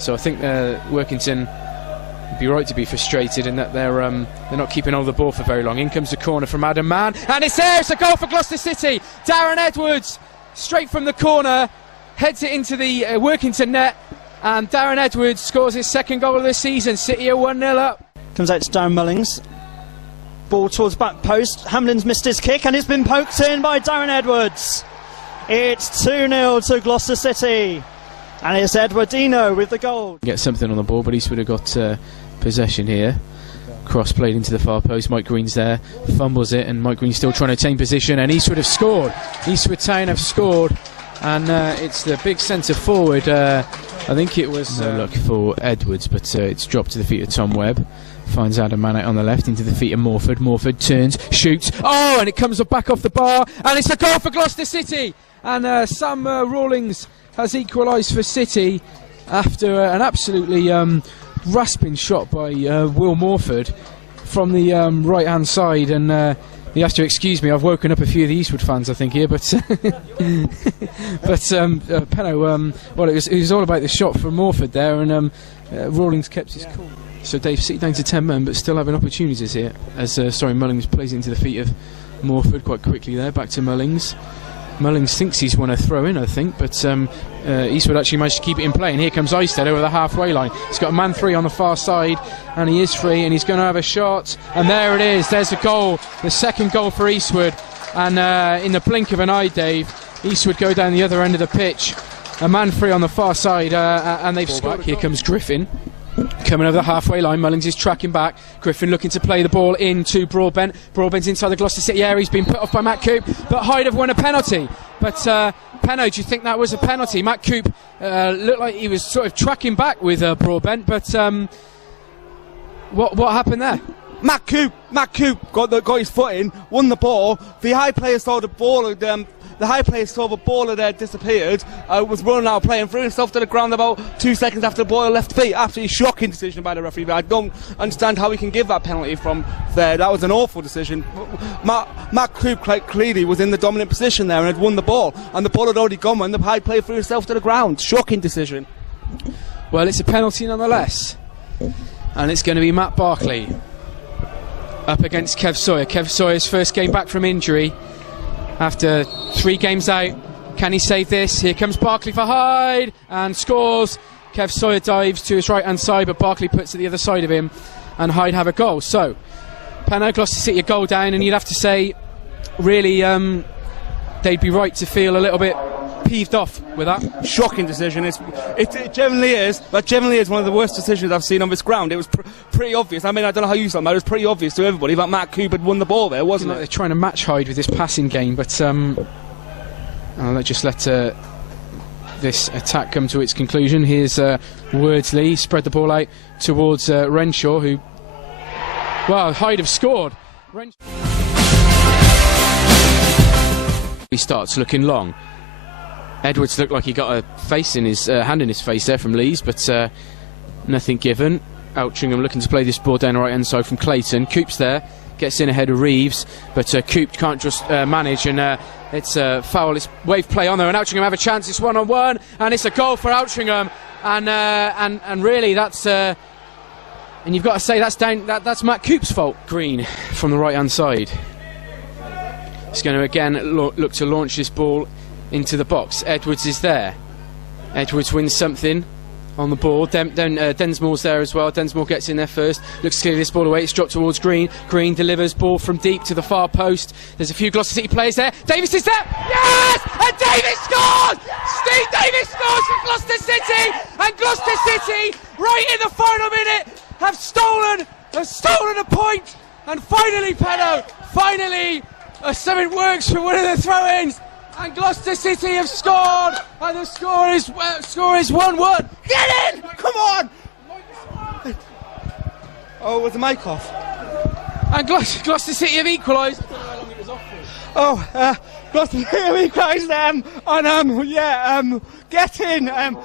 So I think Workington would be right to be frustrated in that they're not keeping hold of the ball for very long. In comes the corner from Adam Mann, and it's there. It's a goal for Gloucester City. Darren Edwards, straight from the corner, heads it into the Workington net, and Darren Edwards scores his second goal of the season. City are 1-0 up. Comes out to Darren Mullings. Ball towards back post. Hamlin's missed his kick and it's been poked in by Darren Edwards. It's 2-0 to Gloucester City. And it's Edwardino with the goal. Get something on the ball, but Eastwood have got possession here. Cross played into the far post. Mike Green's there, fumbles it, and Mike Green's still trying to attain position. And Eastwood have scored. Eastwood Town have scored, and it's the big centre forward. I think it was no luck for Edwards, but it's dropped to the feet of Tom Webb. Finds Adam Mann out on the left into the feet of Morford. Morford turns, shoots. Oh, and it comes back off the bar, and it's a goal for Gloucester City. And Sam Rawlings has equalised for City after an absolutely rasping shot by Will Morford from the right-hand side. And you have to excuse me, I've woken up a few of the Eastwood fans, I think, here, but Penno, well, it was all about the shot from Morford there, and Rawlings kept his cool. So Dave, City down to 10 men, but still having opportunities here, as Mullings plays it into the feet of Morford quite quickly there, back to Mullings. Mullings thinks he's won a throw-in, I think, but Eastwood actually managed to keep it in play, and here comes Eisted over the halfway line. He's got a man free on the far side, and he is free, and he's going to have a shot, and there it is. There's a goal, the second goal for Eastwood, and in the blink of an eye, Dave, Eastwood go down the other end of the pitch, a man free on the far side, and they've scored. Here comes Griffin, coming over the halfway line. Mullings is tracking back. Griffin looking to play the ball into Broadbent. Broadbent's inside the Gloucester City area. He's been put off by Matt Coop, but Hyde have won a penalty. But Penno, do you think that was a penalty? Matt Coop looked like he was sort of tracking back with Broadbent, but what happened there? Matt Coop got his foot in, won the ball. The high player saw the ball. The high player saw the ball had disappeared, was running out of play and threw himself to the ground about 2 seconds after the ball had left feet. Absolutely shocking decision by the referee. But I don't understand how he can give that penalty from there. That was an awful decision. Matt Coop clearly was in the dominant position there and had won the ball, and the ball had already gone when the high player threw himself to the ground. Shocking decision. Well, it's a penalty nonetheless, and it's going to be Matt Barkley up against Kev Sawyer. Kev Sawyer's first game back from injury after 3 games out. Can he save this? Here comes Barkley for Hyde and scores. Kev Sawyer dives to his right hand side, but Barkley puts it the other side of him, and Hyde have a goal. So Penno, Gloucester City a goal down, and you'd have to say really they'd be right to feel a little bit peeved off with that. Shocking decision. It generally is, but generally is one of the worst decisions I've seen on this ground. It was pretty obvious. I mean, I don't know how you saw it, but it was pretty obvious to everybody that Matt Coop had won the ball there, wasn't it? They're trying to match Hyde with this passing game, but I'll just let this attack come to its conclusion. Here's Wordsley, spread the ball out towards Renshaw, who, well, Hyde have scored. He starts looking long. Edwards looked like he got a face in his hand in his face there from Lees, but nothing given. Altrincham looking to play this ball down the right hand side from Clayton. Coop's there, gets in ahead of Reeves, but Coop can't just manage, and it's a foul. It's wave play on there, and Altrincham have a chance. It's 1-on-1, and it's a goal for Altrincham, and really that's and you've got to say that's Matt Coop's fault. Green from the right hand side. He's going to again look to launch this ball into the box. Edwards is there. Edwards wins something on the ball. Densmore's there as well. Densmore gets in there first. Looks to clear this ball away. It's dropped towards Green. Green delivers ball from deep to the far post. There's a few Gloucester City players there. Davis is there. Yes! And Davis scores! Steve Davis scores for Gloucester City! And Gloucester City, right in the final minute, have stolen a point. And finally, Penno, something works for one of the throw-ins. And Gloucester City have scored, and the score is 1-1. Get in! Come on! Oh, was the mic off? And Gloucester City have equalised. I don't know how long it was off for. Gloucester City have equalised them, and get in.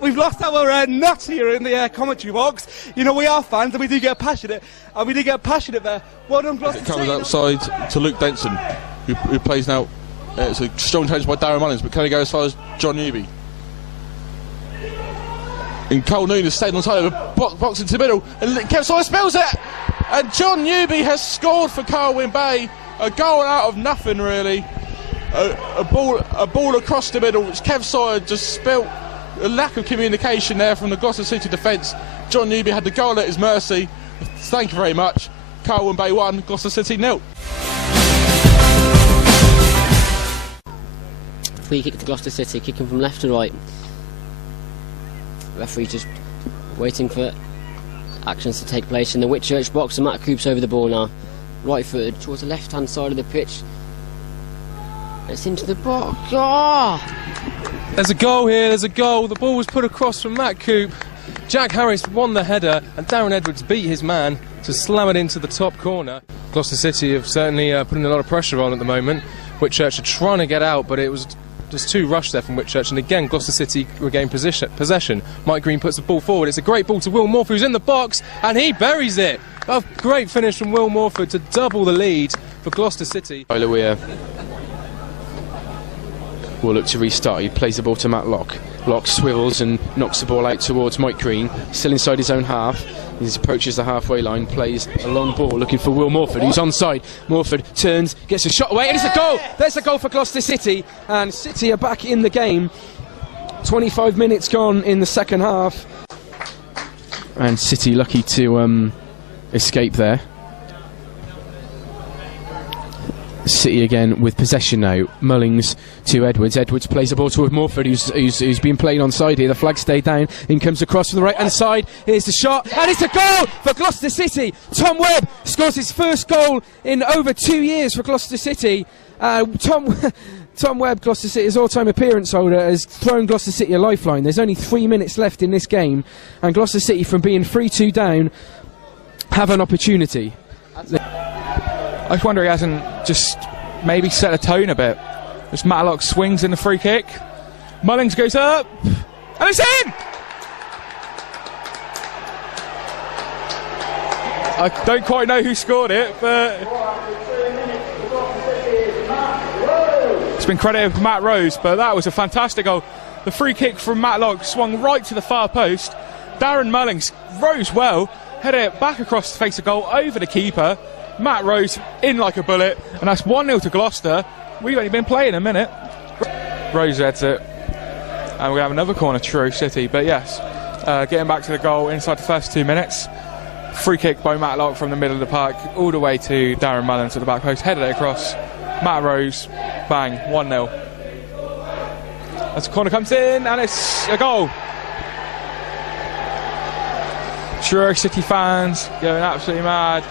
We've lost our nuts here in the commentary box. You know, we are fans, and we do get passionate, there. Well done, Gloucester City. It comes outside to Luke Denson, who plays now. It's a strong challenge by Darren Mullings, but can he go as far as John Newby? And Cole Noon has stayed on side of the box into the middle, and Kev Sawyer spills it, and John Newby has scored for Carwyn Bay. A goal out of nothing, really. A ball across the middle, which Kev Sawyer just spilt. A lack of communication there from the Gloucester City defence. John Newby had the goal at his mercy. Thank you very much. Carwyn Bay 1, Gloucester City 0. Free kick to Gloucester City, kicking from left to right. Referee just waiting for actions to take place in the Whitchurch box, and Matt Coops over the ball now. Right footed towards the left hand side of the pitch. It's into the box. Oh! There's a goal here, there's a goal. The ball was put across from Matt Coop. Jack Harris won the header, and Darren Edwards beat his man to slam it into the top corner. Gloucester City have certainly putting a lot of pressure on at the moment. Whitchurch are trying to get out, but it was just too rushed there from Whitchurch, and again Gloucester City regain possession. Mike Green puts the ball forward. It's a great ball to Will Morford, who's in the box, and he buries it. A great finish from Will Morford to double the lead for Gloucester City. Weir will look to restart. He plays the ball to Matt Locke. Locke swivels and knocks the ball out towards Mike Green, still inside his own half. He approaches the halfway line, plays a long ball looking for Will Morford, who's onside. Morford turns, gets a shot away, and it's a goal! There's a goal for Gloucester City, and City are back in the game. 25 minutes gone in the second half. And City lucky to escape there. City again with possession now. Mullings to Edwards. Edwards plays the ball toward Morford, who's been playing onside here. The flag stayed down. In comes across from the right hand side. Here's the shot, and it's a goal for Gloucester City. Tom Webb scores his first goal in over 2 years for Gloucester City. Tom Webb, Gloucester City's all-time appearance holder, has thrown Gloucester City a lifeline. There's only 3 minutes left in this game, and Gloucester City, from being 3-2 down, have an opportunity. I just wonder he hasn't just maybe set a tone a bit. As Matlock swings in the free kick. Mullings goes up, and it's in! I don't quite know who scored it, but it's been credited with Matt Rose, but that was a fantastic goal. The free kick from Matlock swung right to the far post. Darren Mullings rose well, headed it back across the face of goal over the keeper. Matt Rose in like a bullet, and that's 1-0 to Gloucester. We've only been playing a minute. Rose heads it, and we're going to have another corner, Truro City. But yes, getting back to the goal inside the first 2 minutes. Free kick by Matlock from the middle of the park, all the way to Darren Mullins at the back post, headed it across. Matt Rose, bang, 1-0. As the corner comes in, and it's a goal. Truro City fans going absolutely mad.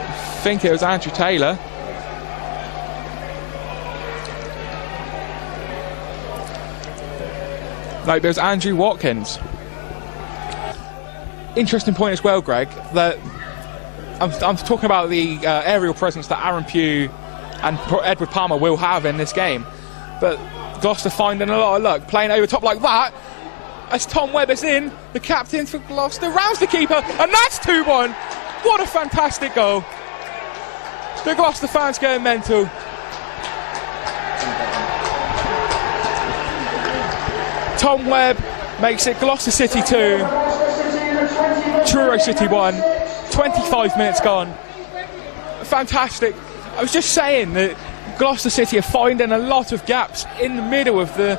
I think it was Andrew Taylor. Like, there's Andrew Watkins. Interesting point as well, Greg, that I'm talking about the aerial presence that Aaron Pugh and Edward Palmer will have in this game. But Gloucester finding a lot of luck, playing over top like that, as Tom Webb is in, the captain for Gloucester, rounds the keeper, and that's 2-1. What a fantastic goal. The Gloucester fans going mental. Tom Webb makes it Gloucester City 2, Truro City 1, 25 minutes gone. Fantastic. I was just saying that Gloucester City are finding a lot of gaps in the middle of the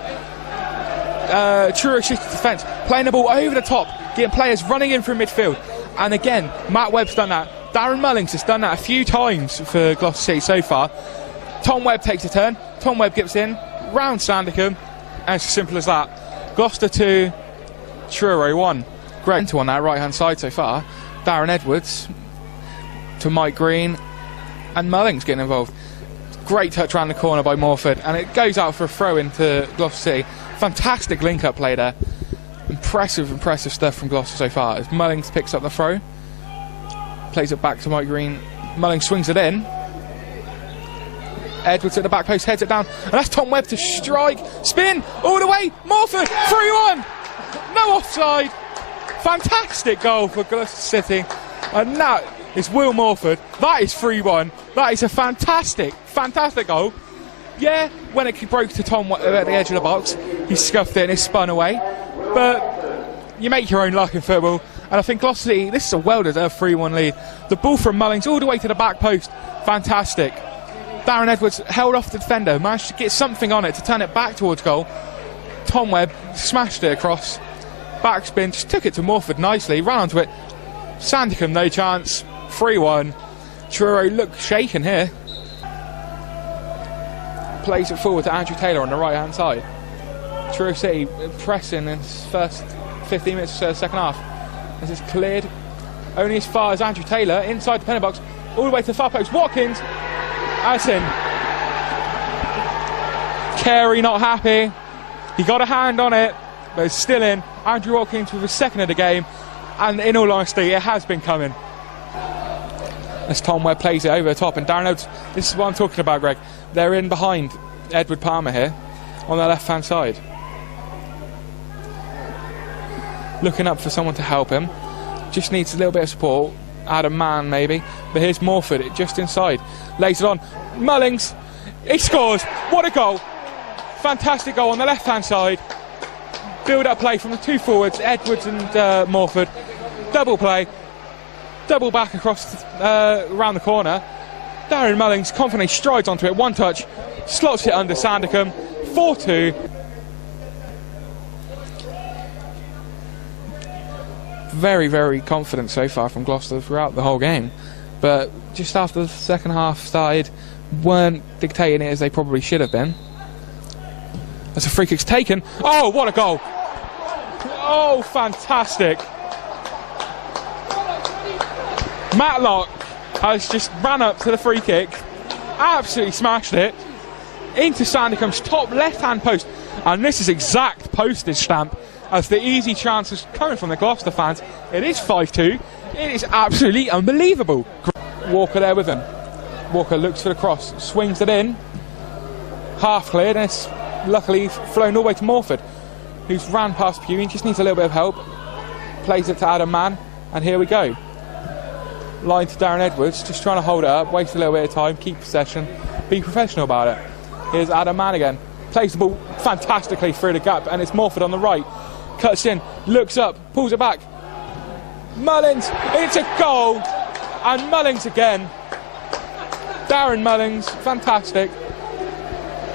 Truro City defence, playing the ball over the top, getting players running in from midfield. And again, Matt Webb's done that. Darren Mullings has done that a few times for Gloucester City so far. Tom Webb takes a turn. Tom Webb gets in, round Sandicum, and it's as simple as that. Gloucester 2, Truro 1. Great on that right-hand side so far. Darren Edwards to Mike Green, and Mullings getting involved. Great touch around the corner by Morford, and it goes out for a throw into Gloucester City. Fantastic link-up play there. Impressive stuff from Gloucester so far. As Mullings picks up the throw, plays it back to Mike Green. Mullings swings it in. Edwards at the back post, heads it down, and that's Tom Webb to strike. Spin all the way. Morford 3-1. No offside. Fantastic goal for Gloucester City, and that is Will Morford. That is 3-1. That is a fantastic goal. Yeah, when it broke to Tom at the edge of the box, he scuffed it and it spun away. But you make your own luck in football, and I think Gloucester City, this is a well-deserved 3-1 lead. The ball from Mullings all the way to the back post, fantastic. Darren Edwards held off the defender, managed to get something on it to turn it back towards goal. Tom Webb smashed it across, backspin, just took it to Morford nicely, ran onto it. Sandicum, no chance, 3-1. Truro looked shaken here. Plays it forward to Andrew Taylor on the right-hand side. Truro City pressing in his first 15 minutes of the second half. This is cleared only as far as Andrew Taylor inside the penalty box, all the way to the far post. Watkins, that's in. Carey not happy. He got a hand on it, but it's still in. Andrew Watkins with his second of the game, and in all honesty, it has been coming. As Tom Webb plays it over the top, and Darren Edwards, this is what I'm talking about, Greg. They're in behind Edward Palmer here on the left-hand side. Looking up for someone to help him. Just needs a little bit of support. Add a man maybe. But here's Morford just inside. Lays it on. Mullings. He scores. What a goal. Fantastic goal on the left-hand side. Build-up play from the two forwards, Edwards and Morford. Double play. Double back across around the corner. Darren Mullings confidently strides onto it. One touch. Slots it under Sandicum. 4-2. Very, very confident so far from Gloucester throughout the whole game, but just after the second half started, weren't dictating it as they probably should have been. As a free kick's taken. Oh, what a goal! Oh, fantastic! Matlock has just ran up to the free kick, absolutely smashed it into Sandicum's top left-hand post, and this is exact postage stamp as the easy chances coming from the Gloucester fans. It is 5-2. It is absolutely unbelievable. Walker there with him. Walker looks for the cross, swings it in, half cleared, and it's luckily flown all the way to Morford, who's ran past Pugh. He just needs a little bit of help. Plays it to Adam Mann, and here we go. Line to Darren Edwards, just trying to hold it up, waste a little bit of time, keep possession, be professional about it. Here's Adam Mann again. Plays the ball fantastically through the gap, and it's Morford on the right. Cuts in, looks up, pulls it back. Mullings, it's a goal, and Mullings again. Darren Mullings, fantastic.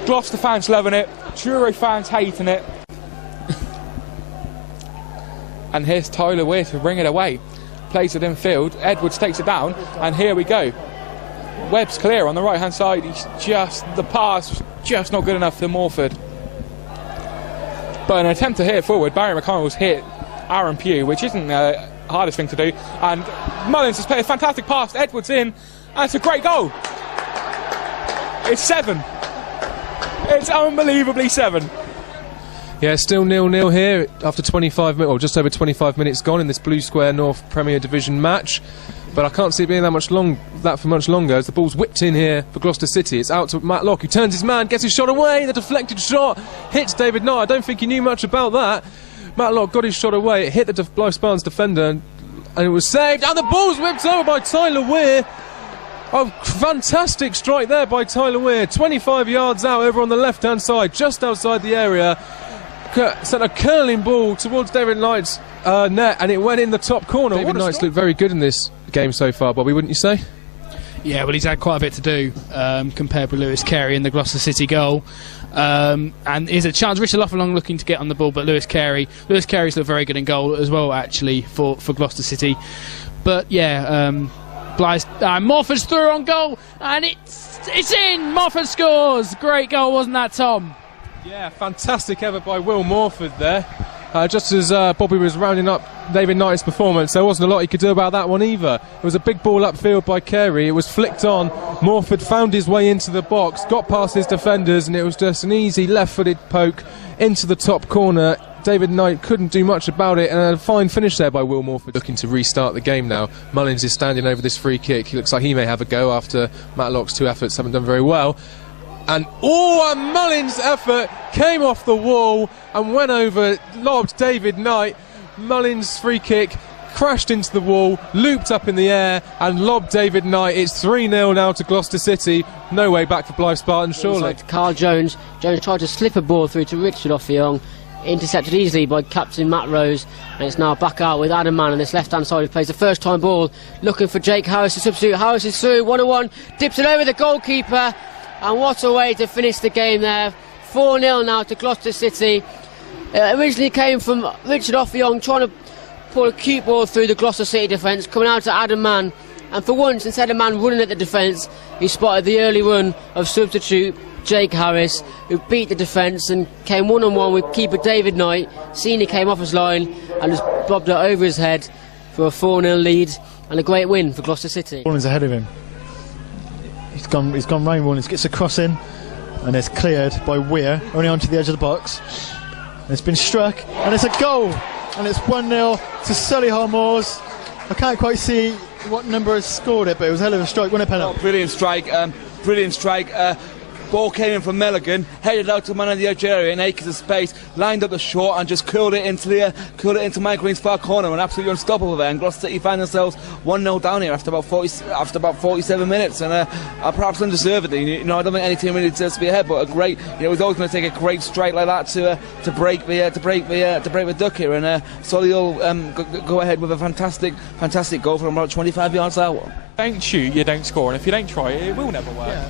Gloucester fans loving it, Truro fans hating it. And here's Tyler Weir to bring it away. Plays it in field, Edwards takes it down, and here we go. Webb's clear on the right hand side. The pass just not good enough for Morford. But an attempt to hit it forward, Barry McConnell's hit Aaron Pugh, which isn't the hardest thing to do, and Mullins has played a fantastic pass, Edwards in, and it's a great goal. It's 7. It's unbelievably 7. Yeah, still 0-0 here after 25 minutes, or just over 25 minutes gone in this Blue Square North Premier Division match. But I can't see it being that for much longer as the ball's whipped in here for Gloucester City. It's out to Matlock, who turns his man, gets his shot away. The deflected shot hits David Knight. I don't think he knew much about that. Matlock got his shot away. It hit the Blythe Barnes defender, and it was saved. And the ball's whipped over by Tyler Weir. A fantastic strike there by Tyler Weir. 25 yards out over on the left-hand side, just outside the area. Sent a curling ball towards David Knight's net, and it went in the top corner. David Knight's looked very good in this game so far, Bobby, wouldn't you say? Yeah, well, he's had quite a bit to do compared with Lewis Carey in the Gloucester City goal. And here's a chance. Richard Loughlin looking to get on the ball, but Lewis Carey's looked very good in goal as well, actually, for Gloucester City. But yeah, Morford's through on goal, and it's in. Morford scores. Great goal, wasn't that, Tom? Yeah, fantastic effort by Will Morford there. Just as Bobby was rounding up David Knight's performance, there wasn't a lot he could do about that one either. It was a big ball upfield by Carey. It was flicked on. Morford found his way into the box, got past his defenders, and it was just an easy left-footed poke into the top corner. David Knight couldn't do much about it, and a fine finish there by Will Morford. Looking to restart the game now. Mullins is standing over this free kick. He looks like he may have a go after Matlock's 2 efforts haven't done very well. And a Mullins effort came off the wall and went over, lobbed David Knight. Mullins' free kick crashed into the wall, looped up in the air and lobbed David Knight. It's 3-0 now to Gloucester City. No way back for Blythe Spartans, surely. Carl Jones. Jones tried to slip a ball through to Richard Offiong. intercepted easily by captain Matt Rose, and it's now back out with Adam Mann on this left-hand side who plays the first time ball, looking for Jake Harris to substitute. Harris is through, 1-on-1, dips it over the goalkeeper, and what a way to finish the game there. 4-0 now to Gloucester City. Originally came from Richard Offiong trying to pull a cute ball through the Gloucester City defence, coming out to Adam Mann, and for once, instead of Mann running at the defence, he spotted the early run of substitute Jake Harris, who beat the defence and came 1-on-1 with keeper David Knight. Senior came off his line and just bobbed it over his head for a 4-0 lead and a great win for Gloucester City. Rawlins ahead of him. He's gone round Rawlins, gets a cross in, and it's cleared by Weir, only onto the edge of the box. And it's been struck, and it's a goal, and it's 1-0 to Solihull Moors. I can't quite see what number has scored it, but it was a hell of a strike, wasn't it, Pennant? Oh, brilliant strike, brilliant strike. Ball came in from Milligan, headed out to man on the edge area in acres of space, lined up the short and just curled it into Mike Green's far corner, and absolutely unstoppable there. And Gloucester City find themselves 1-0 down here after about 47 minutes, and perhaps undeservedly. I don't think any team really deserves to be ahead, but a great, it was always going to take a great strike like that to break the duck here, and Solihull go ahead with a fantastic goal from about 25 yards out. Don't shoot, you don't score, and if you don't try it will never work. Yeah.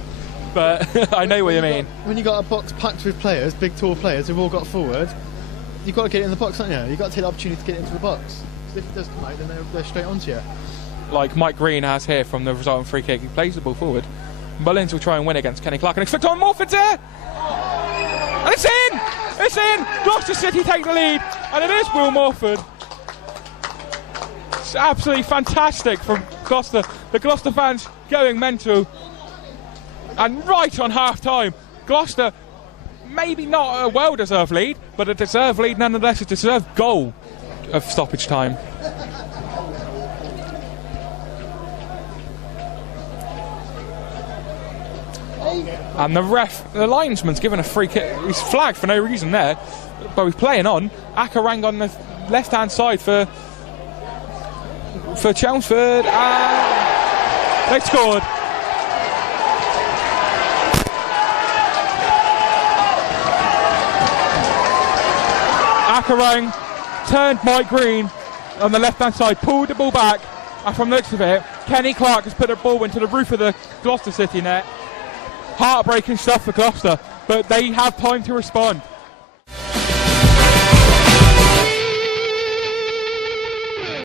But I know what you mean. When you got a box packed with players, big tall players who've all got forward, you've got to get it in the box, haven't you? You've got to take the opportunity to get it into the box. So if it does come out, then they're straight onto you. Like Mike Green has here from the resulting free kick. He plays the ball forward. Mullins will try and win against Kenny Clark, and it's flicked on. Morford's there! And it's in! It's in! Gloucester City take the lead, and it is Will Morford. It's absolutely fantastic from Gloucester. The Gloucester fans going mental. And right on half-time, Gloucester, maybe not a well-deserved lead, but a deserved lead nonetheless, a deserved goal of stoppage time. And the linesman's given a free kick. He's flagged for no reason there, but he's playing on. Akarang on the left-hand side for Chelmsford, and they scored. Akarang turned Mike Green on the left-hand side, pulled the ball back, and from the looks of it, Kenny Clark has put a ball into the roof of the Gloucester City net. Heartbreaking stuff for Gloucester, but they have time to respond.